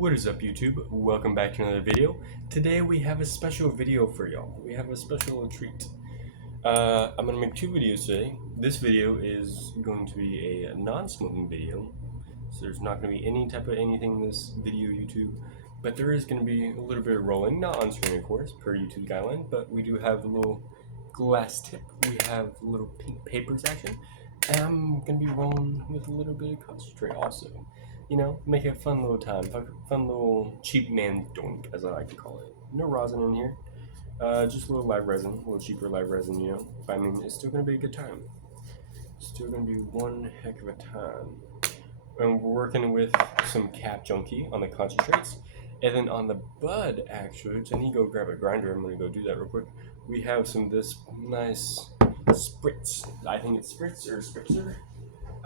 What is up, YouTube? Welcome back to another video. Today we have a special video for y'all. We have a special treat. I'm going to make two videos today. This video is going to be a non-smoking video, so there's not going to be any type of anything in this video, YouTube, but there is going to be a little bit of rolling, not on screen of course, per YouTube guideline, but we do have a little glass tip, we have little pink papers action, and I'm going to be rolling with a little bit of concentrate also. You know, make it a fun little time, fun little cheap man doink, as I like to call it. No rosin in here, just a little live resin, a little cheaper live resin, you know. But I mean, it's still gonna be a good time. Still gonna be one heck of a time. And we're working with some Cap Junkie on the concentrates, and then on the bud, actually, so I need to go grab a grinder. I'm gonna go do that real quick. We have some of this nice spritz. I think it's spritz or spritzer,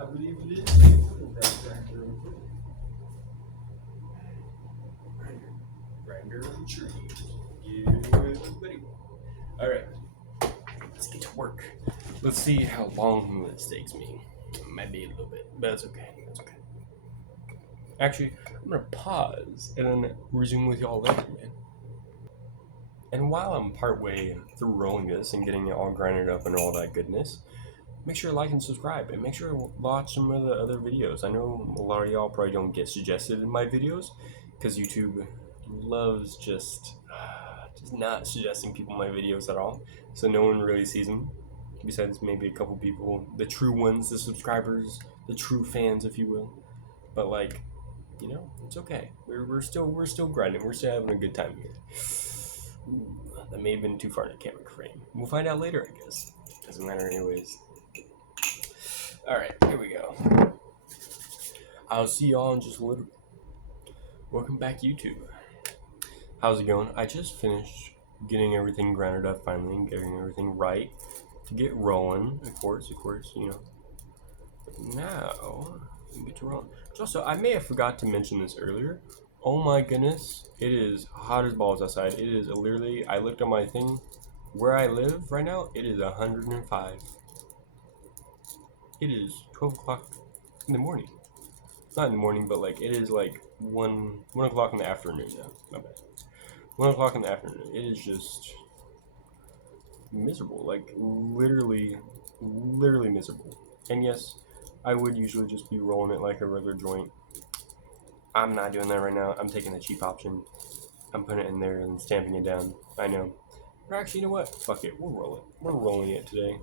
I believe it is. Alright, let's get to work. Let's see how long this takes me. It might be a little bit, but that's okay. That's okay. Actually, I'm gonna pause and then resume with y'all later, man. And while I'm partway through rolling this and getting it all grinded up and all that goodness, make sure to like and subscribe, and make sure to watch some of the other videos. I know a lot of y'all probably don't get suggested in my videos because YouTube loves just not suggesting people my videos at all, so no one really sees them besides maybe a couple people, the true ones, the subscribers, the true fans, if you will. But like, you know, it's okay. We're still grinding. We're still having a good time here. Ooh, that may have been too far in the camera frame. We'll find out later, I guess. Doesn't matter anyways. Alright, here we go. I'll see y'all in just a little. Welcome back, YouTube. How's it going? I just finished getting everything grounded up finally, and getting everything right to get rolling, of course, you know. But now, we get to rolling. Also, I may have forgot to mention this earlier. Oh my goodness, it is hot as balls outside. It is literally, I looked at my thing, where I live right now, it is 105. It is 12 o'clock in the morning. Not in the morning, but like, it is like 1 o'clock in the afternoon now. My bad. 1 o'clock in the afternoon. It is just miserable. Like, literally miserable. And yes, I would usually just be rolling it like a regular joint. I'm not doing that right now. I'm taking the cheap option. I'm putting it in there and stamping it down. I know. But actually, you know what? Fuck it. We'll roll it. We're rolling it today.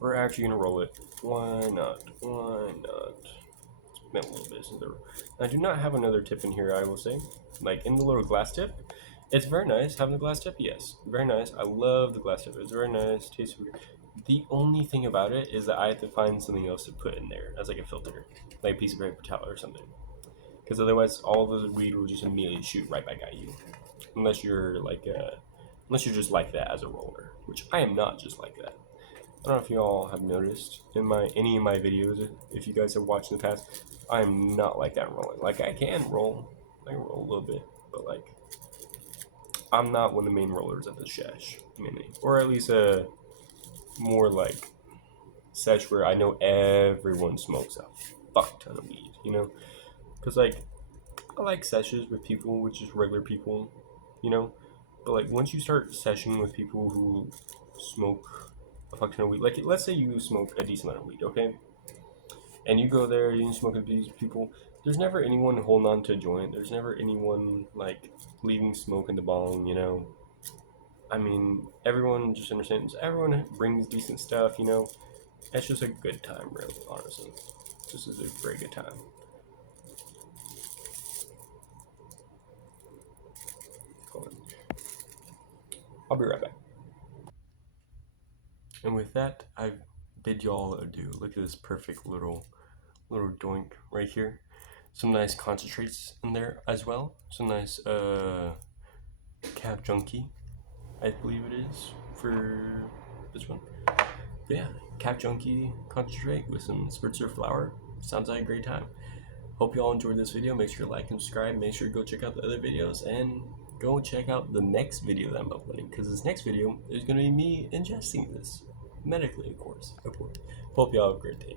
We're actually gonna roll it. Why not? Why not? It's been a little bit since I do not have another tip in here, I will say. Like, in the little glass tip. It's very nice having the glass tip, yes. Very nice. I love the glass tip. It's very nice. Tastes weird. The only thing about it is that I have to find something else to put in there as like a filter. Like a piece of paper towel or something. Because otherwise all the weed will just immediately shoot right back at you. Unless you're like unless you're just like that as a roller. Which I am not just like that. I don't know if you all have noticed in any of my videos, if you guys have watched in the past, I am not like that rolling. Like, I can roll a little bit, but like, I'm not one of the main rollers at the sesh, mainly. Or at least a more like sesh where I know everyone smokes a fuck ton of weed, you know? Because like, I like sessions with people, which is regular people, you know? But like, once you start seshing with people who smoke a fuck ton of weed, like, let's say you smoke a decent amount of weed, okay? And you go there, you smoke with these people, there's never anyone holding on to a joint, there's never anyone, like, leaving smoke in the bong, you know? I mean, everyone just understands, everyone brings decent stuff, you know? It's just a good time, really, honestly. This is a very good time. Hold on. I'll be right back. And with that, I bid y'all adieu. Look at this perfect little doink right here. Some nice concentrates in there as well. Some nice Cap Junkie, I believe it is, for this one. But yeah, Cap Junkie concentrate with some spritzer flour. Sounds like a great time. Hope you all enjoyed this video. Make sure to like and subscribe. Make sure to go check out the other videos and go check out the next video that I'm uploading, because this next video is going to be me ingesting this medically, of course. Hope you all have a great day.